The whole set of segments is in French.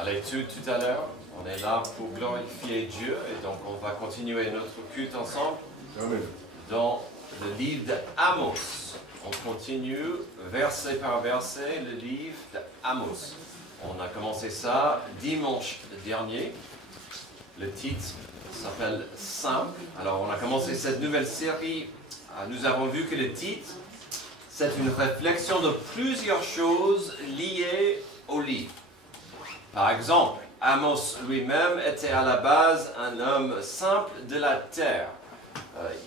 Allez, tout à l'heure, on est là pour glorifier Dieu et donc on va continuer notre culte ensemble dans le livre d'Amos. On continue verset par verset le livre d'Amos. On a commencé ça dimanche dernier. Le titre s'appelle Simple. Alors on a commencé cette nouvelle série. Nous avons vu que le titre, c'est une réflexion de plusieurs choses liées au livre. Par exemple, Amos lui-même était à la base un homme simple de la terre.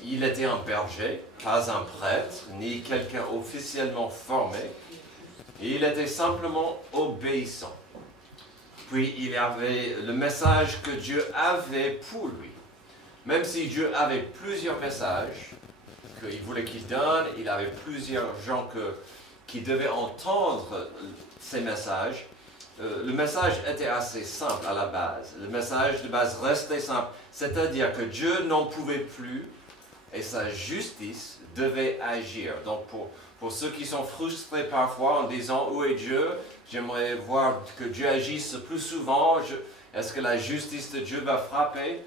Il était un berger, pas un prêtre, ni quelqu'un officiellement formé. Et il était simplement obéissant. Puis il avait le message que Dieu avait pour lui. Même si Dieu avait plusieurs messages qu'il voulait qu'il donne, il avait plusieurs gens qui devaient entendre ces messages. Le message était assez simple à la base. Le message de base restait simple. C'est-à-dire que Dieu n'en pouvait plus et sa justice devait agir. Donc pour ceux qui sont frustrés parfois en disant « Où est Dieu? J'aimerais voir que Dieu agisse plus souvent. Est-ce que la justice de Dieu va frapper ?»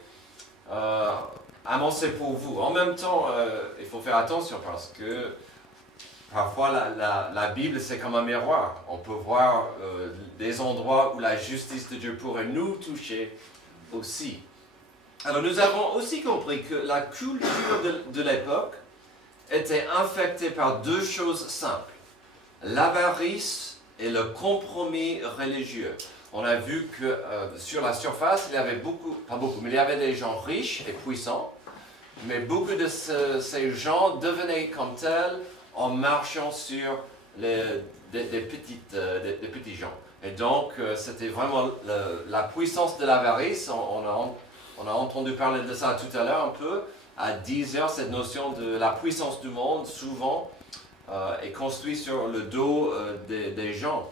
Amos, c'est pour vous. En même temps, il faut faire attention parce que parfois, la Bible, c'est comme un miroir. On peut voir des endroits où la justice de Dieu pourrait nous toucher aussi. Alors, nous avons aussi compris que la culture de l'époque était infectée par deux choses simples. L'avarice et le compromis religieux. On a vu que sur la surface, il y avait pas beaucoup, mais il y avait des gens riches et puissants. Mais beaucoup de ces gens devenaient comme tels en marchant sur des petits gens. Et donc, c'était vraiment la puissance de l'avarice. On a entendu parler de ça tout à l'heure un peu. À 10 heures, cette notion de la puissance du monde, souvent, est construite sur le dos des gens.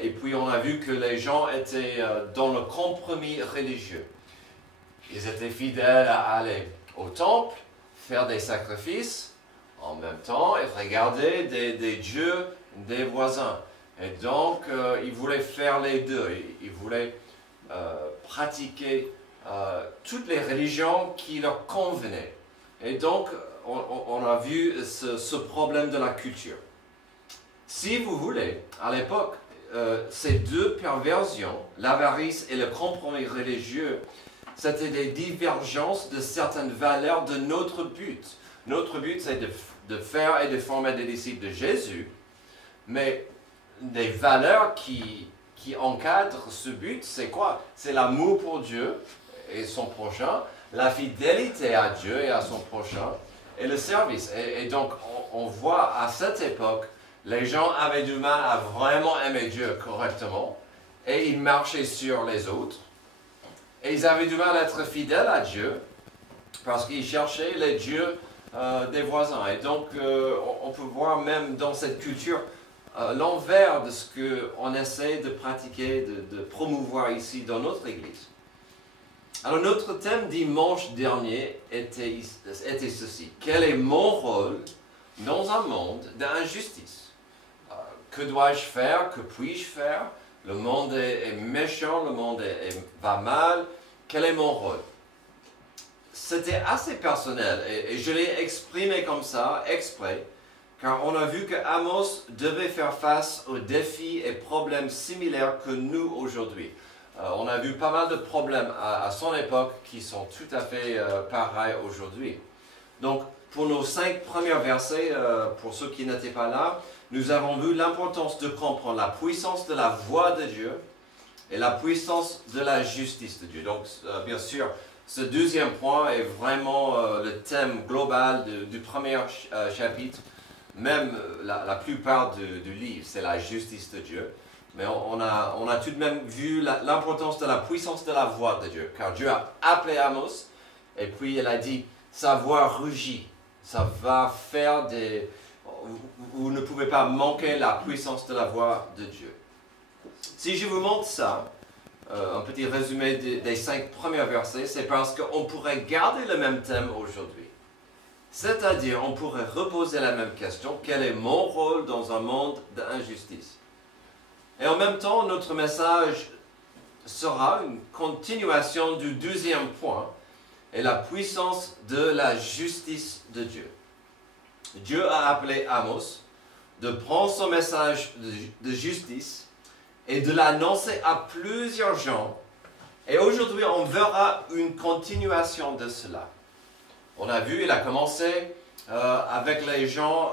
Et puis, on a vu que les gens étaient dans le compromis religieux. Ils étaient fidèles à aller au temple, faire des sacrifices, en même temps, et regarder des dieux des voisins. Et donc, ils voulaient faire les deux. Ils voulaient pratiquer toutes les religions qui leur convenaient. Et donc, on a vu ce problème de la culture. Si vous voulez, à l'époque, ces deux perversions, l'avarice et le compromis religieux, c'était des divergences de certaines valeurs de notre but. Notre but, c'est de faire et de former des disciples de Jésus, mais des valeurs qui encadrent ce but, c'est quoi? C'est l'amour pour Dieu et son prochain, la fidélité à Dieu et à son prochain, et le service. Et donc, on voit à cette époque, les gens avaient du mal à vraiment aimer Dieu correctement, et ils marchaient sur les autres, et ils avaient du mal à être fidèles à Dieu, parce qu'ils cherchaient les dieux des voisins. Et donc, on peut voir même dans cette culture l'envers de ce qu'on essaie de pratiquer, de promouvoir ici dans notre Église. Alors, notre thème dimanche dernier était ceci. Quel est mon rôle dans un monde d'injustice? Que dois-je faire? Que puis-je faire? Le monde est méchant, le monde va mal. Quel est mon rôle? C'était assez personnel et je l'ai exprimé comme ça, exprès, car on a vu que Amos devait faire face aux défis et problèmes similaires que nous aujourd'hui. On a vu pas mal de problèmes à son époque qui sont tout à fait pareils aujourd'hui. Donc, pour nos 5 premiers versets, pour ceux qui n'étaient pas là, nous avons vu l'importance de comprendre la puissance de la voix de Dieu et la puissance de la justice de Dieu. Donc, bien sûr, ce deuxième point est vraiment le thème global du premier chapitre, même la plupart du livre, c'est la justice de Dieu. Mais on a tout de même vu l'importance de la puissance de la voix de Dieu, car Dieu a appelé Amos, et puis il a dit, sa voix rugit, ça va faire des... Vous ne pouvez pas manquer la puissance de la voix de Dieu. Si je vous montre ça, un petit résumé des 5 premiers versets, c'est parce qu'on pourrait garder le même thème aujourd'hui. C'est-à-dire, on pourrait reposer la même question, quel est mon rôle dans un monde d'injustice? Et en même temps, notre message sera une continuation du 12e point et la puissance de la justice de Dieu. Dieu a appelé Amos de prendre son message de justice et de l'annoncer à plusieurs gens. Et aujourd'hui, on verra une continuation de cela. On a vu, il a commencé avec les gens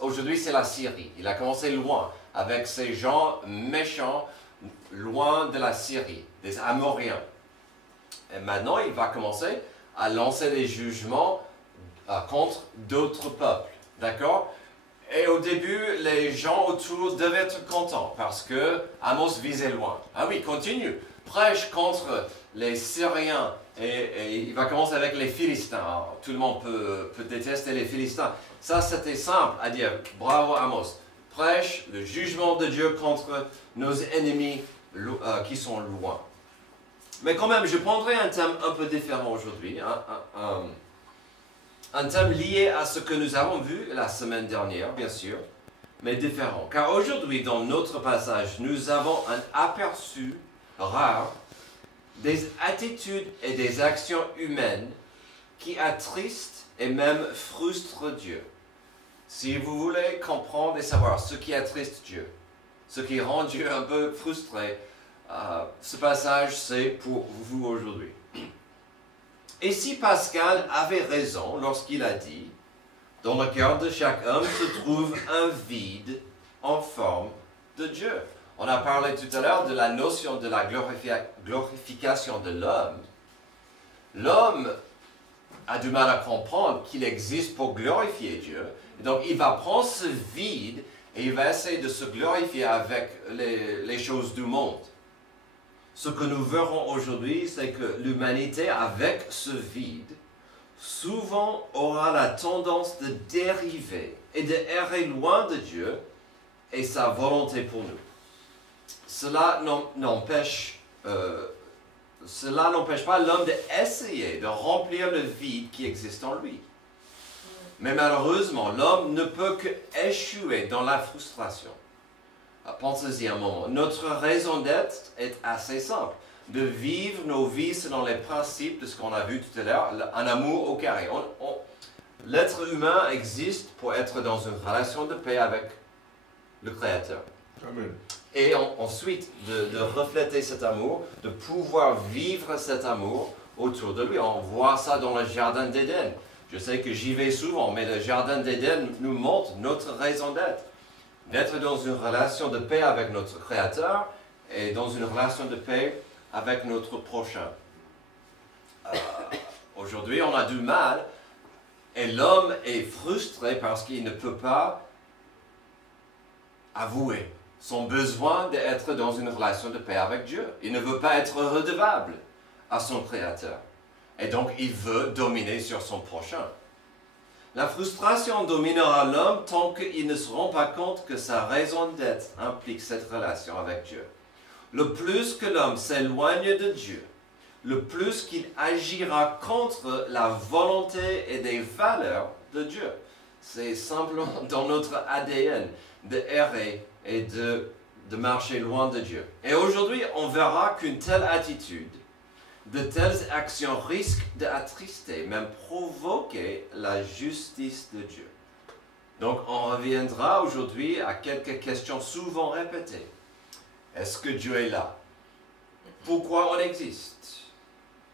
aujourd'hui c'est la Syrie. Il a commencé loin, avec ces gens méchants, loin de la Syrie, des Amoriens. Et maintenant, il va commencer à lancer des jugements contre d'autres peuples. D'accord? Et au début, les gens autour devaient être contents parce que Amos visait loin. Ah oui, continue. Prêche contre les Syriens et il va commencer avec les Philistins. Alors, tout le monde peut détester les Philistins. Ça, c'était simple à dire. Bravo Amos. Prêche le jugement de Dieu contre nos ennemis qui sont loin. Mais quand même, je prendrai un thème un peu différent aujourd'hui. Un thème lié à ce que nous avons vu la semaine dernière, bien sûr, mais différent. Car aujourd'hui, dans notre passage, nous avons un aperçu rare des attitudes et des actions humaines qui attristent et même frustrent Dieu. Si vous voulez comprendre et savoir ce qui attriste Dieu, ce qui rend Dieu un peu frustré, ce passage, c'est pour vous aujourd'hui. Et si Pascal avait raison lorsqu'il a dit « Dans le cœur de chaque homme se trouve un vide en forme de Dieu ». On a parlé tout à l'heure de la notion de la glorification de l'homme. L'homme a du mal à comprendre qu'il existe pour glorifier Dieu. Et donc il va prendre ce vide et il va essayer de se glorifier avec les choses du monde. Ce que nous verrons aujourd'hui, c'est que l'humanité, avec ce vide, souvent aura la tendance de dériver et de errer loin de Dieu et sa volonté pour nous. Cela n'empêche pas l'homme d'essayer de remplir le vide qui existe en lui. Mais malheureusement, l'homme ne peut qu'échouer dans la frustration. Pensez-y un moment. Notre raison d'être est assez simple. De vivre nos vies selon les principes de ce qu'on a vu tout à l'heure, un amour au carré. L'être humain existe pour être dans une relation de paix avec le Créateur. Amen. Et ensuite, de refléter cet amour, de pouvoir vivre cet amour autour de lui. On voit ça dans le Jardin d'Éden. Je sais que j'y vais souvent, mais le Jardin d'Éden nous montre notre raison d'être. D'être dans une relation de paix avec notre Créateur et dans une relation de paix avec notre prochain. Aujourd'hui, on a du mal et l'homme est frustré parce qu'il ne peut pas avouer son besoin d'être dans une relation de paix avec Dieu. Il ne veut pas être redevable à son Créateur. Et donc, il veut dominer sur son prochain. La frustration dominera l'homme tant qu'il ne se rend pas compte que sa raison d'être implique cette relation avec Dieu. Le plus que l'homme s'éloigne de Dieu, le plus qu'il agira contre la volonté et des valeurs de Dieu. C'est simplement dans notre ADN de errer et de marcher loin de Dieu. Et aujourd'hui, on verra qu'une telle attitude, de telles actions risquent d'attrister, même provoquer la justice de Dieu. Donc, on reviendra aujourd'hui à quelques questions souvent répétées. Est-ce que Dieu est là? Pourquoi on existe?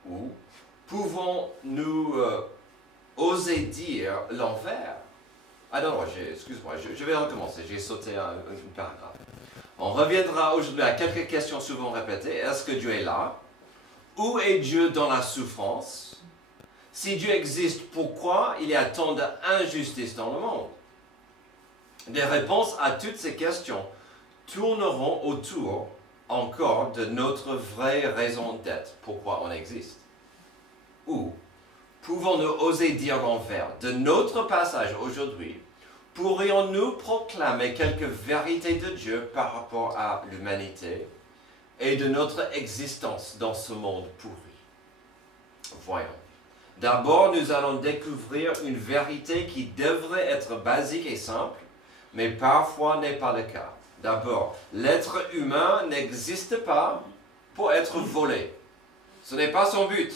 Ou pouvons-nous oser dire l'envers? Ah non, excuse-moi, je vais recommencer, j'ai sauté un paragraphe. On reviendra aujourd'hui à quelques questions souvent répétées. Est-ce que Dieu est là? Où est Dieu dans la souffrance? Si Dieu existe, pourquoi il y a tant d'injustice dans le monde? Des réponses à toutes ces questions tourneront autour encore de notre vraie raison d'être, pourquoi on existe. Ou pouvons-nous oser dire l'envers? De notre passage aujourd'hui, pourrions-nous proclamer quelques vérités de Dieu par rapport à l'humanité et de notre existence dans ce monde pourri? Voyons. D'abord, nous allons découvrir une vérité qui devrait être basique et simple, mais parfois n'est pas le cas. D'abord, l'être humain n'existe pas pour être volé. Ce n'est pas son but.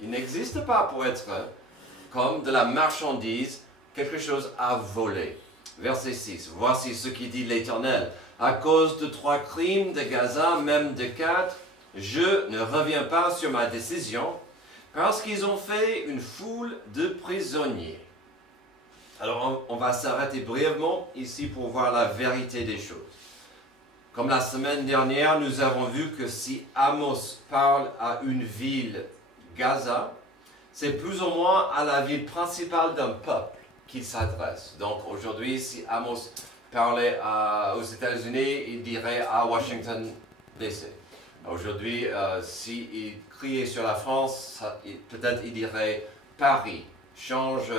Il n'existe pas pour être comme de la marchandise, quelque chose à voler. Verset 6. Voici ce qui dit l'Éternel. À cause de 3 crimes de Gaza, même de 4, je ne reviens pas sur ma décision, parce qu'ils ont fait une foule de prisonniers. Alors on va s'arrêter brièvement ici pour voir la vérité des choses. Comme la semaine dernière, nous avons vu que si Amos parle à une ville, Gaza, c'est plus ou moins à la ville principale d'un peuple qu'il s'adresse. Donc aujourd'hui, si Amos parlait aux États-Unis, il dirait à Washington DC. Aujourd'hui, s'il criait sur la France, peut-être il dirait Paris. Change,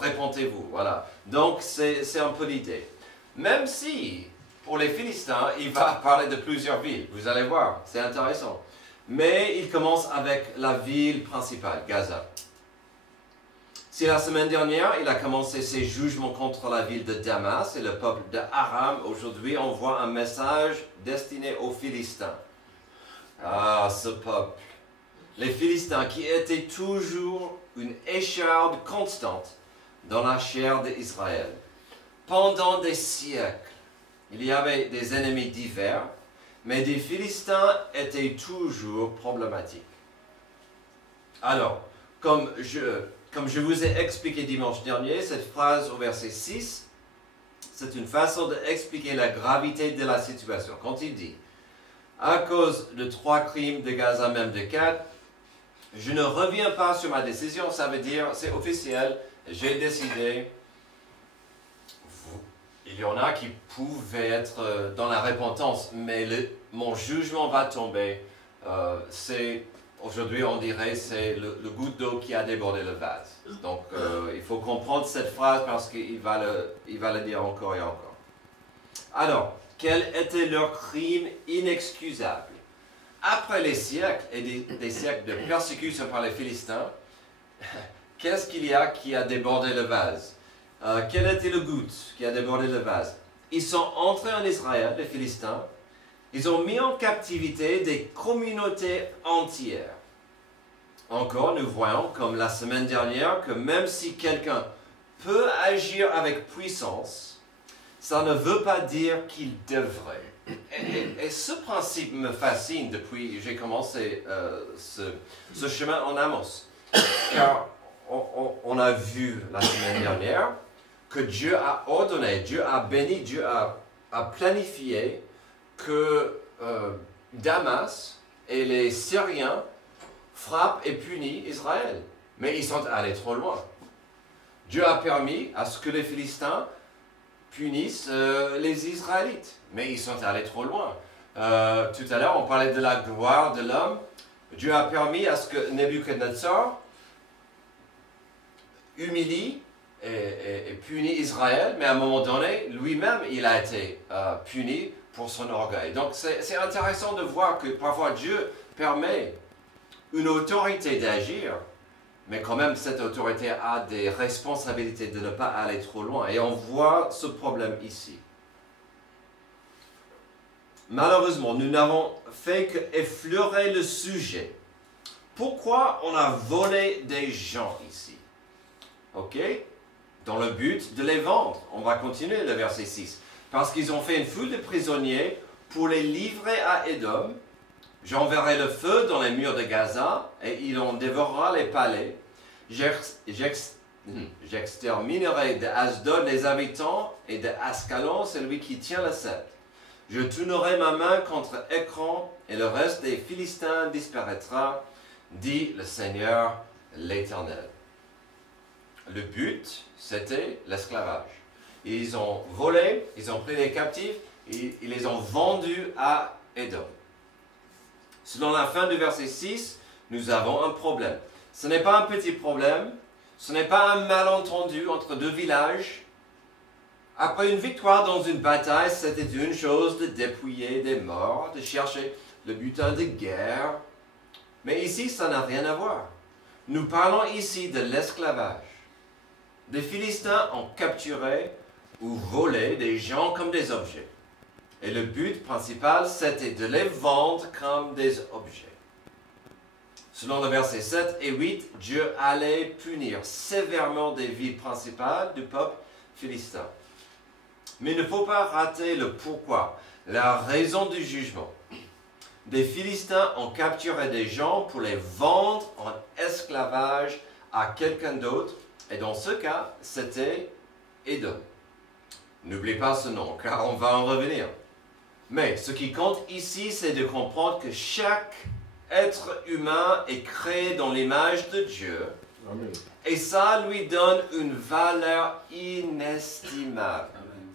répondez-vous, voilà. Donc c'est un peu l'idée. Même si, pour les Philistins, il va parler de plusieurs villes, vous allez voir, c'est intéressant. Mais il commence avec la ville principale, Gaza. Si la semaine dernière, il a commencé ses jugements contre la ville de Damas et le peuple de Aram, aujourd'hui on voit un message destiné aux Philistins. Ah, ce peuple. Les Philistins qui étaient toujours une écharde constante dans la chair d'Israël. Pendant des siècles, il y avait des ennemis divers, mais les Philistins étaient toujours problématiques. Alors, comme je vous ai expliqué dimanche dernier, cette phrase au verset 6, c'est une façon d'expliquer la gravité de la situation. Quand il dit, à cause de 3 crimes de Gaza, même de 4, je ne reviens pas sur ma décision, ça veut dire, c'est officiel, j'ai décidé. Il y en a qui pouvaient être dans la repentance, mais mon jugement va tomber. Aujourd'hui, on dirait, c'est le goutte d'eau qui a débordé le vase. Donc, il faut comprendre cette phrase parce qu'il va le dire encore et encore. Alors, quel était leur crime inexcusable? Après les siècles et des siècles de persécution par les Philistins, qu'est-ce qu'il y a qui a débordé le vase? Quel était le goutte qui a débordé le vase? Ils sont entrés en Israël, les Philistins. Ils ont mis en captivité des communautés entières. Encore, nous voyons, comme la semaine dernière, que même si quelqu'un peut agir avec puissance, ça ne veut pas dire qu'il devrait. Et ce principe me fascine depuis que j'ai commencé ce chemin en Amos. Car on a vu la semaine dernière que Dieu a ordonné, Dieu a béni, Dieu a planifié que Damas et les Syriens frappent et punissent Israël. Mais ils sont allés trop loin. Dieu a permis à ce que les Philistins punissent les Israélites. Mais ils sont allés trop loin. Tout à l'heure, on parlait de la gloire de l'homme. Dieu a permis à ce que Nebuchadnezzar humilie et punit Israël, mais à un moment donné, lui-même, il a été puni pour son orgueil. Donc c'est intéressant de voir que parfois Dieu permet une autorité d'agir, mais quand même cette autorité a des responsabilités de ne pas aller trop loin. Et on voit ce problème ici. Malheureusement, nous n'avons fait qu'effleurer le sujet. Pourquoi on a volé des gens ici? Ok? Dans le but de les vendre. On va continuer le verset 6. Parce qu'ils ont fait une foule de prisonniers pour les livrer à Édom. J'enverrai le feu dans les murs de Gaza et il en dévorera les palais. J'exterminerai de Asdod les habitants et de Ascalon celui qui tient le sceptre. Je tournerai ma main contre Écran et le reste des Philistins disparaîtra, dit le Seigneur l'Éternel. Le but, c'était l'esclavage. Ils ont volé, ils ont pris des captifs, et ils les ont vendus à Édom. Selon la fin du verset 6, nous avons un problème. Ce n'est pas un petit problème, ce n'est pas un malentendu entre deux villages. Après une victoire dans une bataille, c'était une chose de dépouiller des morts, de chercher le butin de guerre. Mais ici, ça n'a rien à voir. Nous parlons ici de l'esclavage. Les Philistins ont capturé ou volé des gens comme des objets. Et le but principal, c'était de les vendre comme des objets. Selon le verset 7 et 8, Dieu allait punir sévèrement des villes principales du peuple philistin. Mais il ne faut pas rater le pourquoi, la raison du jugement. Des Philistins ont capturé des gens pour les vendre en esclavage à quelqu'un d'autre, et dans ce cas, c'était Édom. N'oubliez pas ce nom, car on va en revenir. Mais ce qui compte ici, c'est de comprendre que chaque être humain est créé dans l'image de Dieu. Amen. Et ça lui donne une valeur inestimable.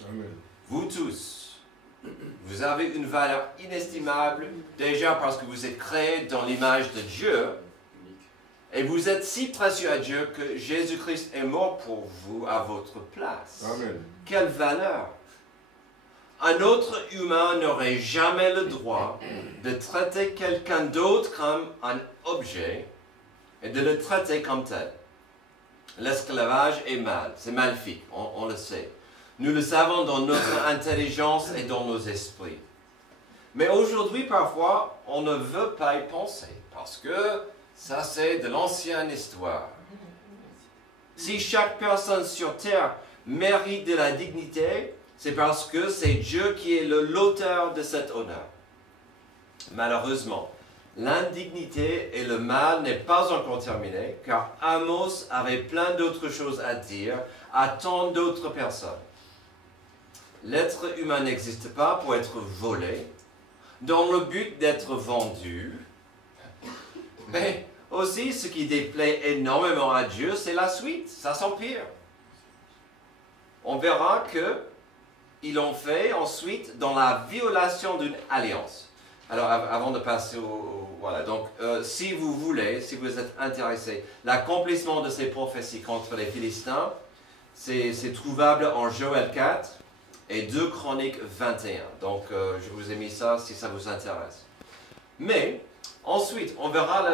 Amen. Vous tous, vous avez une valeur inestimable, déjà parce que vous êtes créés dans l'image de Dieu, et vous êtes si précieux à Dieu que Jésus-Christ est mort pour vous à votre place. Amen. Quelle valeur! Un autre humain n'aurait jamais le droit de traiter quelqu'un d'autre comme un objet et de le traiter comme tel. L'esclavage est mal, c'est maléfique, on le sait. Nous le savons dans notre intelligence et dans nos esprits. Mais aujourd'hui, parfois, on ne veut pas y penser, parce que ça, c'est de l'ancienne histoire. Si chaque personne sur terre mérite de la dignité, c'est parce que c'est Dieu qui est l'auteur de cet honneur. Malheureusement, l'indignité et le mal n'est pas encore terminé, car Amos avait plein d'autres choses à dire à tant d'autres personnes. L'être humain n'existe pas pour être volé, dans le but d'être vendu. Mais aussi, ce qui déplaît énormément à Dieu, c'est la suite, ça s'empire. On verra que ils l'ont fait ensuite dans la violation d'une alliance. Alors, avant de passer voilà, donc, si vous voulez, si vous êtes intéressé, l'accomplissement de ces prophéties contre les Philistins, c'est trouvable en Joël 4 et 2 Chroniques 21. Donc, je vous ai mis ça si ça vous intéresse. Mais, ensuite, on verra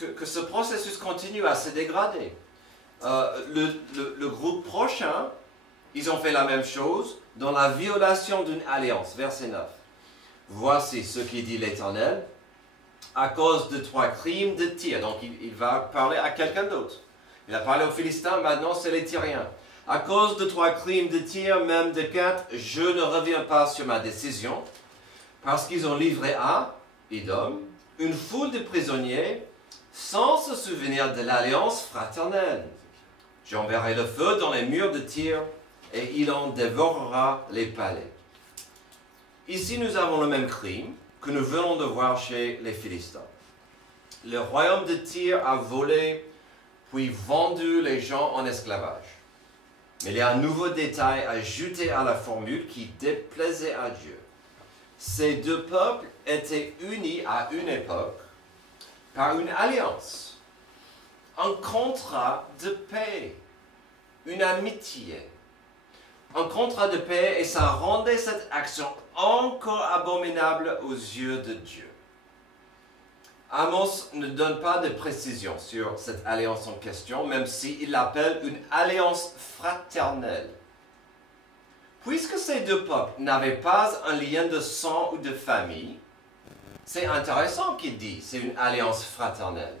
que ce processus continue à se dégrader. Le groupe prochain, ils ont fait la même chose dans la violation d'une alliance. Verset 9. Voici ce qui dit l'Éternel. À cause de 3 crimes de Tyr. Donc il va parler à quelqu'un d'autre. Il a parlé aux Philistins, maintenant c'est les Tyriens. À cause de 3 crimes de Tyr, même de 4, je ne reviens pas sur ma décision. Parce qu'ils ont livré à Édom une foule de prisonniers sans se souvenir de l'alliance fraternelle. J'enverrai le feu dans les murs de Tyr et il en dévorera les palais. Ici, nous avons le même crime que nous venons de voir chez les Philistins. Le royaume de Tyr a volé puis vendu les gens en esclavage. Mais il y a un nouveau détail ajouté à la formule qui déplaisait à Dieu. Ces deux peuples étaient unis à une époque par une alliance, un contrat de paix, une amitié. Un contrat de paix et ça rendait cette action encore abominable aux yeux de Dieu. Amos ne donne pas de précision sur cette alliance en question, même s'il l'appelle une alliance fraternelle. Puisque ces deux peuples n'avaient pas un lien de sang ou de famille, c'est intéressant qu'il dit c'est une alliance fraternelle.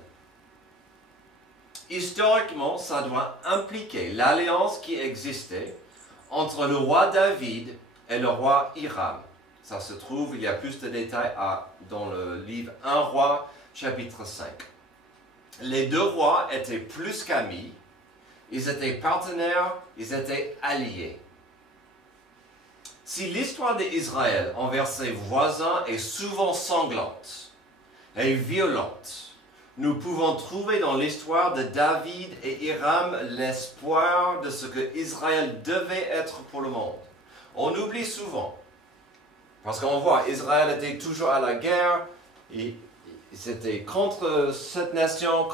Historiquement, ça doit impliquer l'alliance qui existait entre le roi David et le roi Hiram. Ça se trouve, il y a plus de détails dans le livre 1 Roi, chapitre 5. Les deux rois étaient plus qu'amis, ils étaient partenaires, ils étaient alliés. Si l'histoire d'Israël envers ses voisins est souvent sanglante et violente, nous pouvons trouver dans l'histoire de David et Hiram l'espoir de ce que Israël devait être pour le monde. On oublie souvent, parce qu'on voit, Israël était toujours à la guerre, ils étaient contre cette nation,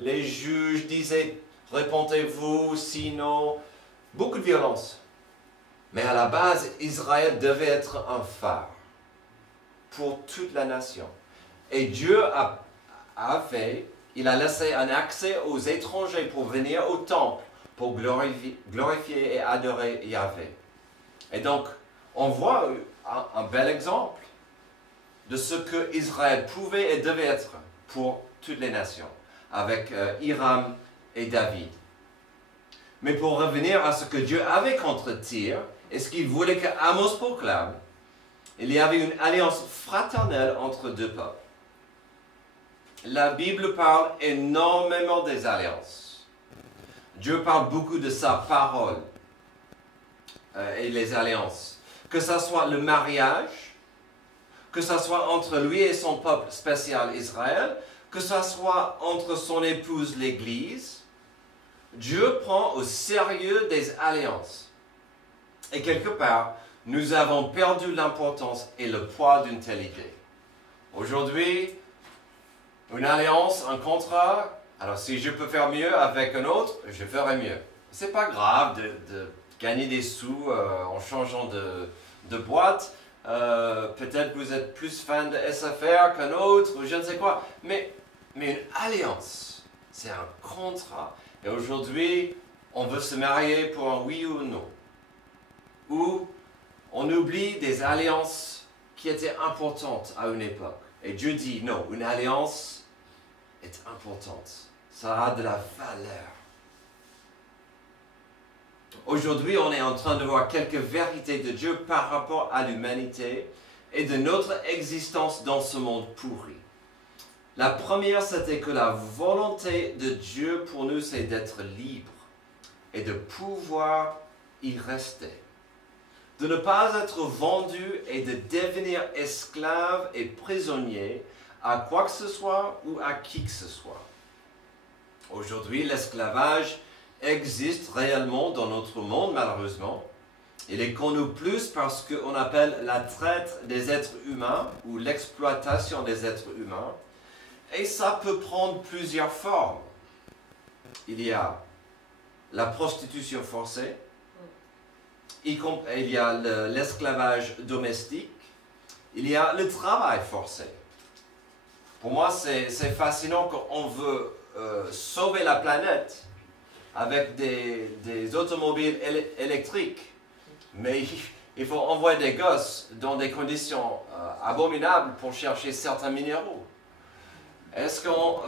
les juges disaient, répondez-vous, sinon, beaucoup de violence. Mais à la base, Israël devait être un phare pour toute la nation. Et Dieu il a laissé un accès aux étrangers pour venir au temple, pour glorifier et adorer Yahvé. Et donc, on voit un bel exemple de ce que Israël pouvait et devait être pour toutes les nations, avec Hiram et David. Mais pour revenir à ce que Dieu avait contre Tyr, et ce qu'il voulait que Amos proclame, il y avait une alliance fraternelle entre deux peuples. La Bible parle énormément des alliances. Dieu parle beaucoup de sa parole et les alliances. Que ce soit le mariage, que ce soit entre lui et son peuple spécial Israël, que ce soit entre son épouse l'Église, Dieu prend au sérieux des alliances. Et quelque part, nous avons perdu l'importance et le poids d'une telle idée. Aujourd'hui, une alliance, un contrat, alors si je peux faire mieux avec un autre, je ferai mieux. C'est pas grave de gagner des sous en changeant de boîte. Peut-être que vous êtes plus fan de SFR qu'un autre, ou je ne sais quoi. Mais une alliance, c'est un contrat. Et aujourd'hui, on veut se marier pour un oui ou un non. Ou on oublie des alliances qui étaient importantes à une époque. Et Dieu dit, non, une alliance est importante. Ça a de la valeur. Aujourd'hui, on est en train de voir quelques vérités de Dieu par rapport à l'humanité et de notre existence dans ce monde pourri. La première, c'était que la volonté de Dieu pour nous, c'est d'être libre et de pouvoir y rester. De ne pas être vendu et de devenir esclave et prisonnier à quoi que ce soit ou à qui que ce soit. Aujourd'hui, l'esclavage existe réellement dans notre monde, malheureusement. Il est connu plus parce qu'on appelle la traite des êtres humains ou l'exploitation des êtres humains. Et ça peut prendre plusieurs formes. Il y a la prostitution forcée, il y a l'esclavage domestique, il y a le travail forcé. Pour moi, c'est fascinant qu'on veut sauver la planète avec des automobiles électriques, mais il faut envoyer des gosses dans des conditions abominables pour chercher certains minéraux. Est-ce qu'on,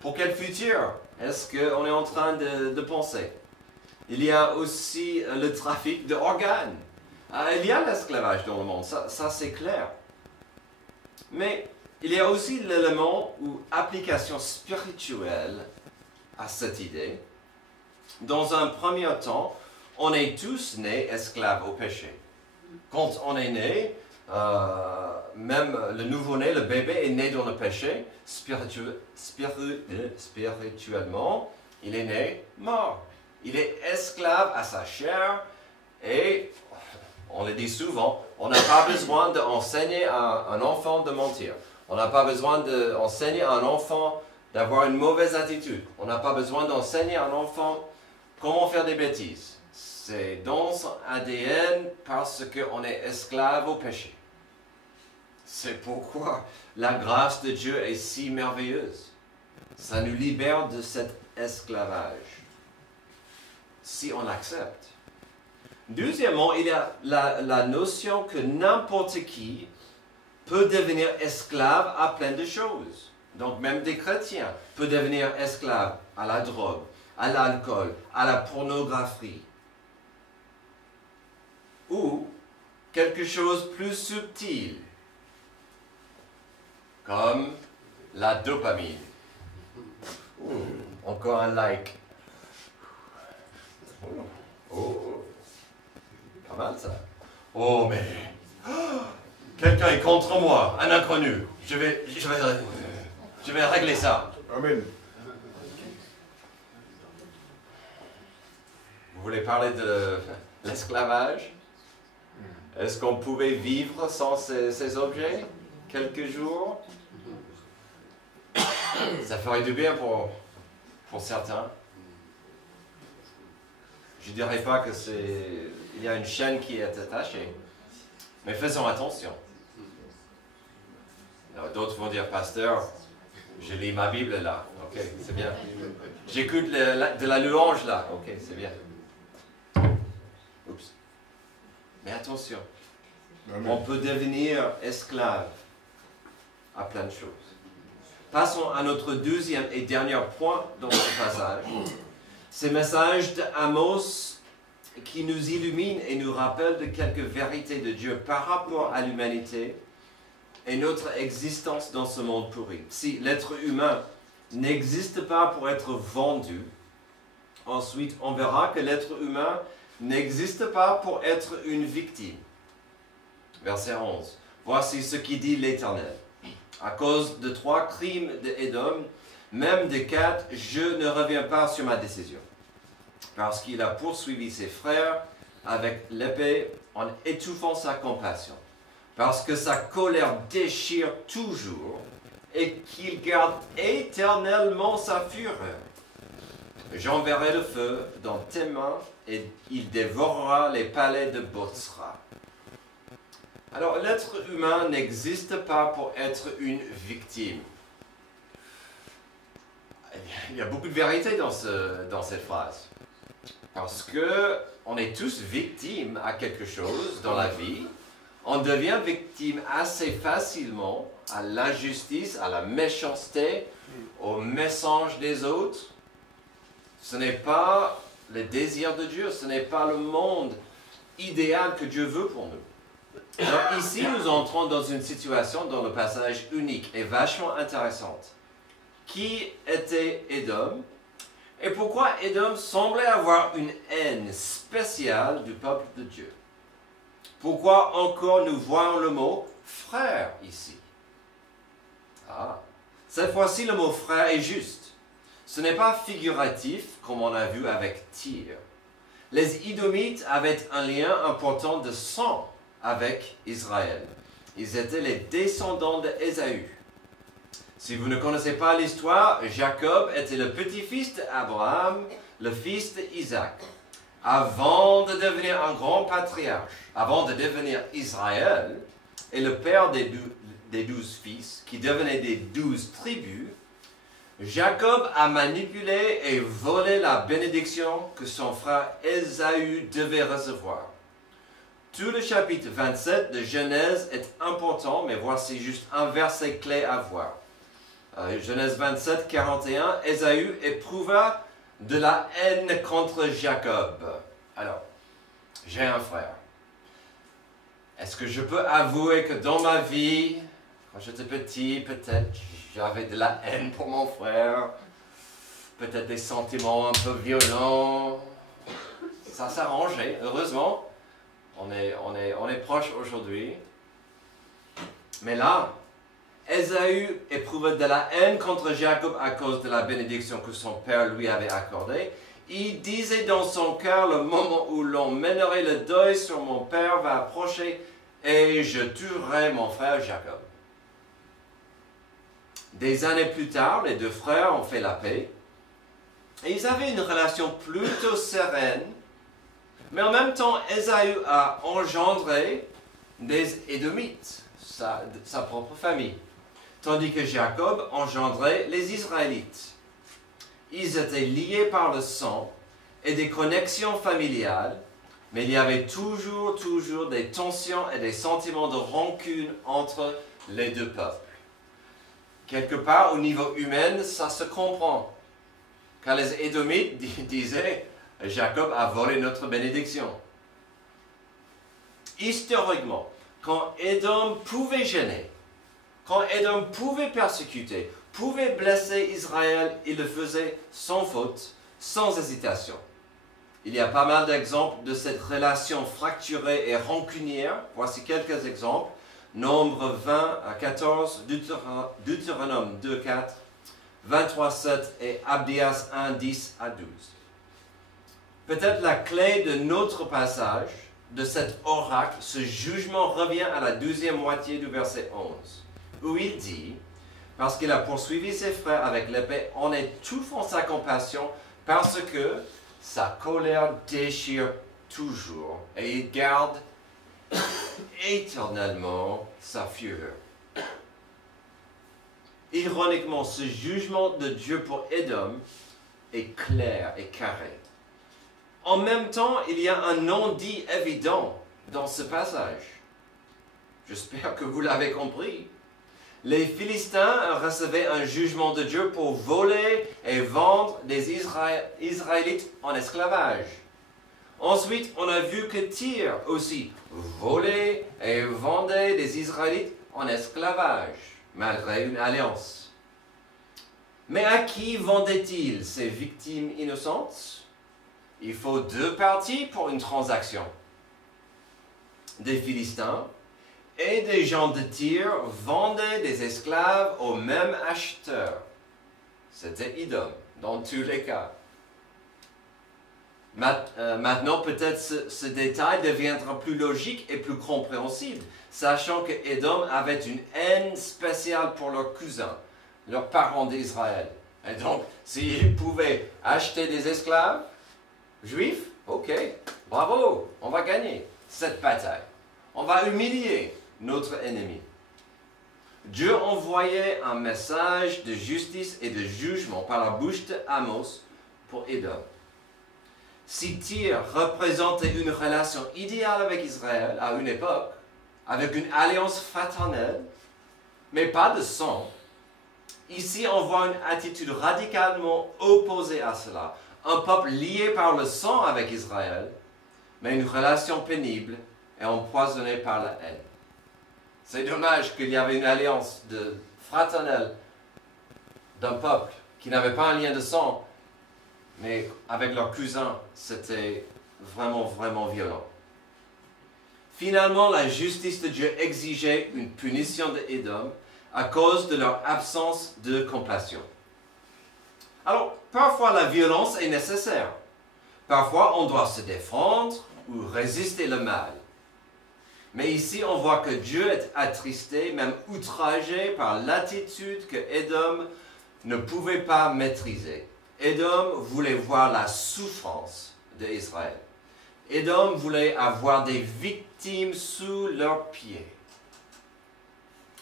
pour quel futur est-ce qu'on est en train de penser? Il y a aussi le trafic d'organes. Il y a l'esclavage dans le monde, ça c'est clair. Mais il y a aussi l'élément ou application spirituelle à cette idée. Dans un premier temps, on est tous nés esclaves au péché. Quand on est né, même le nouveau-né, le bébé est né dans le péché, spirituellement, il est né mort. Il est esclave à sa chair et, on le dit souvent, on n'a pas besoin d'enseigner à un enfant de mentir. On n'a pas besoin d'enseigner à un enfant d'avoir une mauvaise attitude. On n'a pas besoin d'enseigner à un enfant comment faire des bêtises. C'est dans son ADN parce qu'on est esclave au péché. C'est pourquoi la grâce de Dieu est si merveilleuse. Ça nous libère de cet esclavage, si on l'accepte. Deuxièmement, il y a la notion que n'importe qui peut devenir esclave à plein de choses. Donc même des chrétiens peuvent devenir esclaves à la drogue, à l'alcool, à la pornographie. Ou quelque chose plus subtil, comme la dopamine. Encore un like. Oh, pas mal ça. Oh, mais quelqu'un est contre moi, un inconnu. Je vais régler ça. Amen. Vous voulez parler de l'esclavage? Est-ce qu'on pouvait vivre sans ces objets quelques jours? Ça ferait du bien pour certains. Je ne dirais pas que il y a une chaîne qui est attachée, mais faisons attention. Alors, d'autres vont dire, pasteur, je lis ma Bible là, ok, c'est bien. J'écoute de la louange là, ok, c'est bien. Oups. Mais attention, on peut devenir esclave à plein de choses. Passons à notre deuxième et dernier point dans ce passage. Ce message d'Amos qui nous illumine et nous rappelle de quelques vérités de Dieu par rapport à l'humanité et notre existence dans ce monde pourri. Si l'être humain n'existe pas pour être vendu, ensuite on verra que l'être humain n'existe pas pour être une victime. Verset 11. Voici ce qui dit l'Éternel. À cause de 3 crimes d'Édom, même de 4, je ne reviens pas sur ma décision. Parce qu'il a poursuivi ses frères avec l'épée en étouffant sa compassion. Parce que sa colère déchire toujours et qu'il garde éternellement sa fureur. J'enverrai le feu dans tes mains et il dévorera les palais de Bosra. Alors, l'être humain n'existe pas pour être une victime. Il y a beaucoup de vérité dans cette phrase. Parce que on est tous victimes à quelque chose dans la vie. On devient victime assez facilement à l'injustice, à la méchanceté, au mensonge des autres. Ce n'est pas le désir de Dieu, ce n'est pas le monde idéal que Dieu veut pour nous. Alors ici, nous entrons dans une situation dans le passage unique et vachement intéressante. Qui était Édom? Et pourquoi Édom semblait avoir une haine spéciale du peuple de Dieu? Pourquoi encore nous voyons le mot frère ici? Ah, cette fois-ci le mot frère est juste. Ce n'est pas figuratif comme on a vu avec Tyr. Les Édomites avaient un lien important de sang avec Israël. Ils étaient les descendants d'Ésaü. Si vous ne connaissez pas l'histoire, Jacob était le petit-fils d'Abraham, le fils d'Isaac. Avant de devenir un grand patriarche, avant de devenir Israël, et le père des 12 fils, qui devenaient des 12 tribus, Jacob a manipulé et volé la bénédiction que son frère Ésaü devait recevoir. Tout le chapitre 27 de Genèse est important, mais voici juste un verset clé à voir. Genèse 27, 41, Ésaü éprouva de la haine contre Jacob. Alors, j'ai un frère. Est-ce que je peux avouer que dans ma vie, quand j'étais petit, peut-être j'avais de la haine pour mon frère, peut-être des sentiments un peu violents. Ça s'arrangeait, heureusement. On est proches aujourd'hui. Mais là, Ésaü éprouva de la haine contre Jacob à cause de la bénédiction que son père lui avait accordée. Il disait dans son cœur, le moment où l'on mènerait le deuil sur mon père va approcher et je tuerai mon frère Jacob. Des années plus tard, les 2 frères ont fait la paix et ils avaient une relation plutôt sereine, mais en même temps, Ésaü a engendré des Édomites, sa propre famille. Tandis que Jacob engendrait les Israélites. Ils étaient liés par le sang et des connexions familiales, mais il y avait toujours des tensions et des sentiments de rancune entre les 2 peuples. Quelque part, au niveau humain, ça se comprend. Car les Édomites disaient, Jacob a volé notre bénédiction. Historiquement, quand Édom pouvait gêner, quand Édom pouvait persécuter, pouvait blesser Israël, il le faisait sans faute, sans hésitation. Il y a pas mal d'exemples de cette relation fracturée et rancunière. Voici quelques exemples. Nombre 20 à 14, Deutéronome 2, 4, 23, 7 et Abdias 1, 10 à 12. Peut-être la clé de notre passage, de cet oracle, ce jugement revient à la 12e moitié du verset 11. Où il dit, parce qu'il a poursuivi ses frères avec l'épée en étouffant sa compassion, parce que sa colère déchire toujours, et il garde éternellement sa fureur. Ironiquement, ce jugement de Dieu pour Édom est clair et carré. En même temps, il y a un non-dit évident dans ce passage. J'espère que vous l'avez compris. Les Philistins recevaient un jugement de Dieu pour voler et vendre des Israélites en esclavage. Ensuite, on a vu que Tyr aussi volait et vendait des Israélites en esclavage, malgré une alliance. Mais à qui vendait-il ces victimes innocentes? Il faut deux parties pour une transaction. Des Philistins et des gens de Tyr vendaient des esclaves au même acheteur. C'était Édom, dans tous les cas. Maintenant, peut-être ce détail deviendra plus logique et plus compréhensible, sachant que Édom avait une haine spéciale pour leurs cousins, leurs parents d'Israël. Et donc, s'ils pouvaient acheter des esclaves juifs, ok, bravo, on va gagner cette bataille. On va humilier notre ennemi. Dieu envoyait un message de justice et de jugement par la bouche d'Amos pour Édom. Si Tyr représentait une relation idéale avec Israël à une époque, avec une alliance fraternelle, mais pas de sang, ici on voit une attitude radicalement opposée à cela. Un peuple lié par le sang avec Israël, mais une relation pénible et empoisonnée par la haine. C'est dommage qu'il y avait une alliance fraternelle d'un peuple qui n'avait pas un lien de sang, mais avec leurs cousins, c'était vraiment violent. Finalement, la justice de Dieu exigeait une punition d'Édom à cause de leur absence de compassion. Alors, parfois la violence est nécessaire. Parfois, on doit se défendre ou résister le mal. Mais ici, on voit que Dieu est attristé, même outragé par l'attitude que Édom ne pouvait pas maîtriser. Édom voulait voir la souffrance d'Israël. Édom voulait avoir des victimes sous leurs pieds.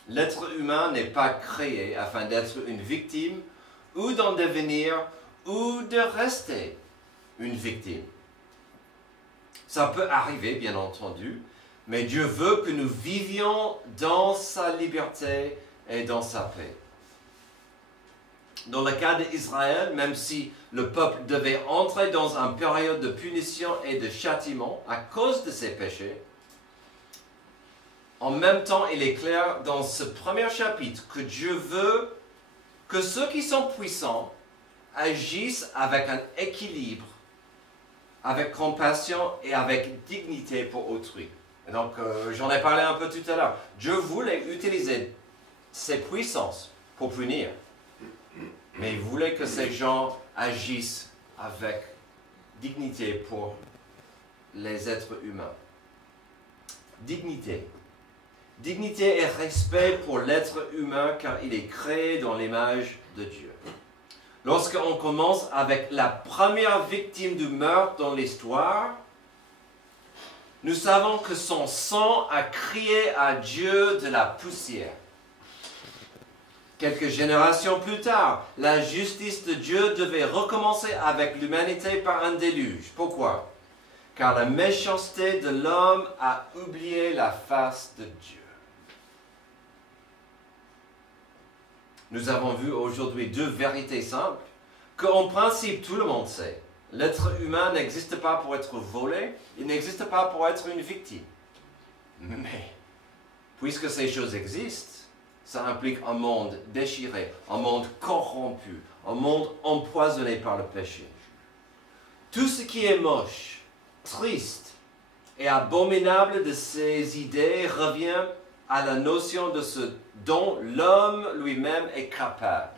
L'être humain n'est pas créé afin d'être une victime ou d'en devenir ou de rester une victime. Ça peut arriver, bien entendu, mais Dieu veut que nous vivions dans sa liberté et dans sa paix. Dans le cas d'Israël, même si le peuple devait entrer dans une période de punition et de châtiment à cause de ses péchés, en même temps, il est clair dans ce premier chapitre que Dieu veut que ceux qui sont puissants agissent avec un équilibre, avec compassion et avec dignité pour autrui. Et donc, j'en ai parlé un peu tout à l'heure. Dieu voulait utiliser ses puissances pour punir. Mais il voulait que ces gens agissent avec dignité pour les êtres humains. Dignité. Dignité et respect pour l'être humain car il est créé dans l'image de Dieu. Lorsqu'on commence avec la première victime du meurtre dans l'histoire, nous savons que son sang a crié à Dieu de la poussière. Quelques générations plus tard, la justice de Dieu devait recommencer avec l'humanité par un déluge. Pourquoi? Car la méchanceté de l'homme a oublié la face de Dieu. Nous avons vu aujourd'hui deux vérités simples qu'en principe tout le monde sait. L'être humain n'existe pas pour être volé, il n'existe pas pour être une victime. Mais, puisque ces choses existent, ça implique un monde déchiré, un monde corrompu, un monde empoisonné par le péché. Tout ce qui est moche, triste et abominable de ces idées revient à la notion de ce dont l'homme lui-même est capable.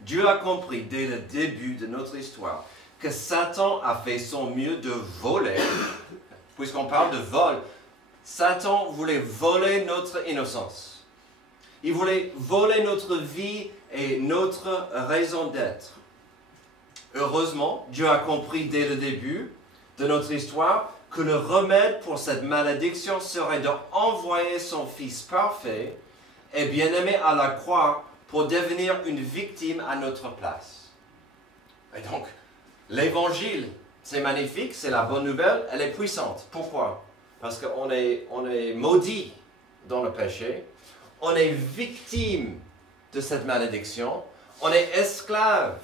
Dieu a compris dès le début de notre histoire que Satan a fait son mieux de voler, puisqu'on parle de vol. Satan voulait voler notre innocence. Il voulait voler notre vie et notre raison d'être. Heureusement, Dieu a compris dès le début de notre histoire que le remède pour cette malédiction serait d'envoyer son Fils parfait et bien-aimé à la croix pour devenir une victime à notre place. Et donc, l'Évangile C'est magnifique, c'est la bonne nouvelle, elle est puissante. Pourquoi? Parce qu'on est maudit dans le péché, on est victime de cette malédiction, on est esclave.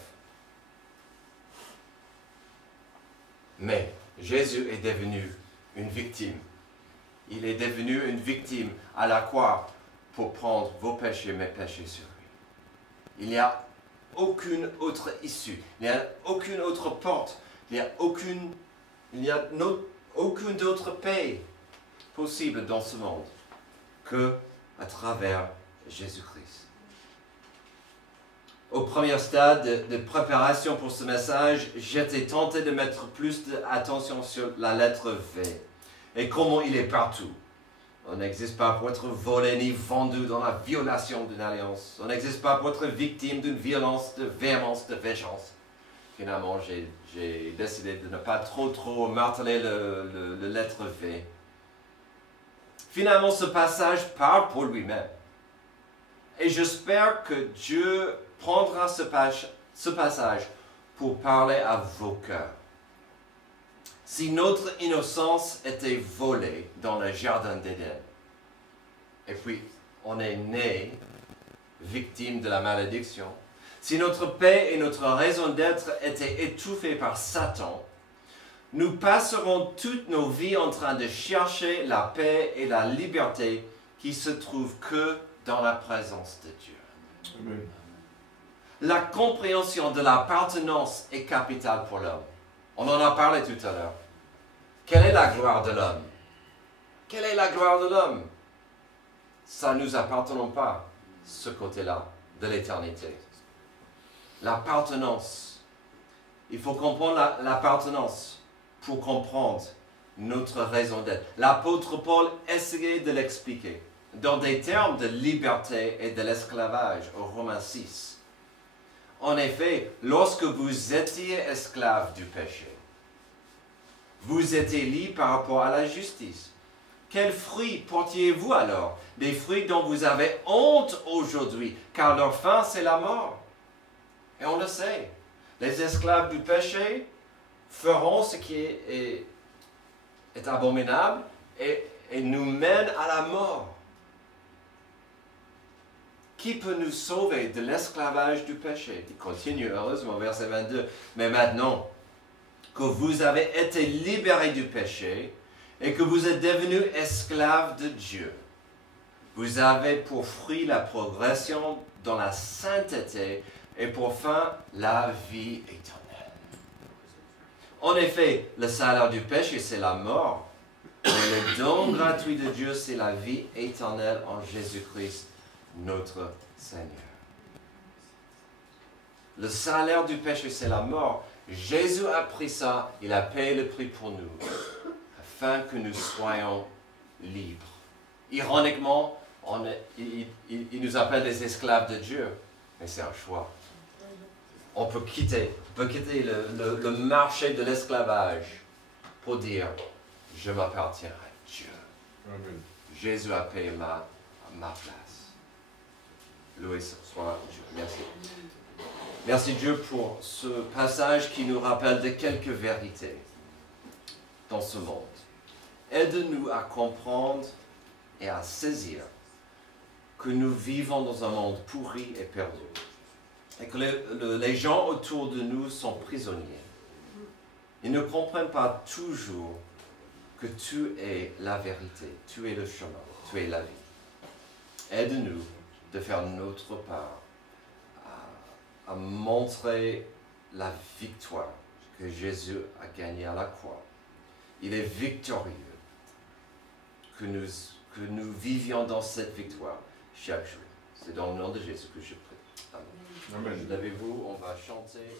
Mais Jésus est devenu une victime. Il est devenu une victime à la croix pour prendre vos péchés, mes péchés sur lui. Il n'y a aucune autre issue, il n'y a aucune autre porte, il n'y a aucune autre paix possible dans ce monde que à travers Jésus-Christ. Au premier stade de préparation pour ce message, j'étais tenté de mettre plus d'attention sur la lettre V et comment il est partout. On n'existe pas pour être volé ni vendu dans la violation d'une alliance. On n'existe pas pour être victime d'une violence, de véhémence, de vengeance. Finalement, j'ai décidé de ne pas trop marteler le lettre V. Finalement, ce passage parle pour lui-même. Et j'espère que Dieu prendra ce passage pour parler à vos cœurs. Si notre innocence était volée dans le jardin d'Éden, et puis on est né victime de la malédiction, si notre paix et notre raison d'être étaient étouffées par Satan, nous passerons toutes nos vies en train de chercher la paix et la liberté qui se trouvent que dans la présence de Dieu. Amen. La compréhension de l'appartenance est capitale pour l'homme. On en a parlé tout à l'heure. Quelle est la gloire de l'homme? Quelle est la gloire de l'homme? Ça ne nous appartient pas, ce côté-là, de l'éternité. L'appartenance. Il faut comprendre l'appartenance pour comprendre notre raison d'être. L'apôtre Paul essayait de l'expliquer dans des termes de liberté et de l'esclavage au Romains 6. En effet, lorsque vous étiez esclaves du péché, vous étiez liés par rapport à la justice. Quels fruits portiez-vous alors? Des fruits dont vous avez honte aujourd'hui, car leur fin c'est la mort. Et on le sait, les esclaves du péché feront ce qui est abominable et nous mène à la mort. Qui peut nous sauver de l'esclavage du péché? Il continue, heureusement, verset 22. Mais maintenant que vous avez été libérés du péché et que vous êtes devenus esclaves de Dieu, vous avez pour fruit la progression dans la sainteté et pour fin la vie éternelle. En effet, le salaire du péché, c'est la mort, mais le don gratuit de Dieu, c'est la vie éternelle en Jésus-Christ, notre Seigneur. Le salaire du péché, c'est la mort. Jésus a pris ça, il a payé le prix pour nous, afin que nous soyons libres. Ironiquement, il nous appelle des esclaves de Dieu, mais c'est un choix. On peut quitter le marché de l'esclavage pour dire, je m'appartiens à Dieu. Amen. Jésus a payé ma place. Loué soit Dieu. Merci. Merci Dieu pour ce passage qui nous rappelle de quelques vérités dans ce monde. Aide-nous à comprendre et à saisir que nous vivons dans un monde pourri et perdu. Et que les gens autour de nous sont prisonniers. Ils ne comprennent pas toujours que tu es la vérité, tu es le chemin, tu es la vie. Aide-nous de faire notre part à montrer la victoire que Jésus a gagnée à la croix. Il est victorieux. Que nous vivions dans cette victoire chaque jour. C'est dans le nom de Jésus que je prie. Amen. Amen. Levez-vous, on va chanter.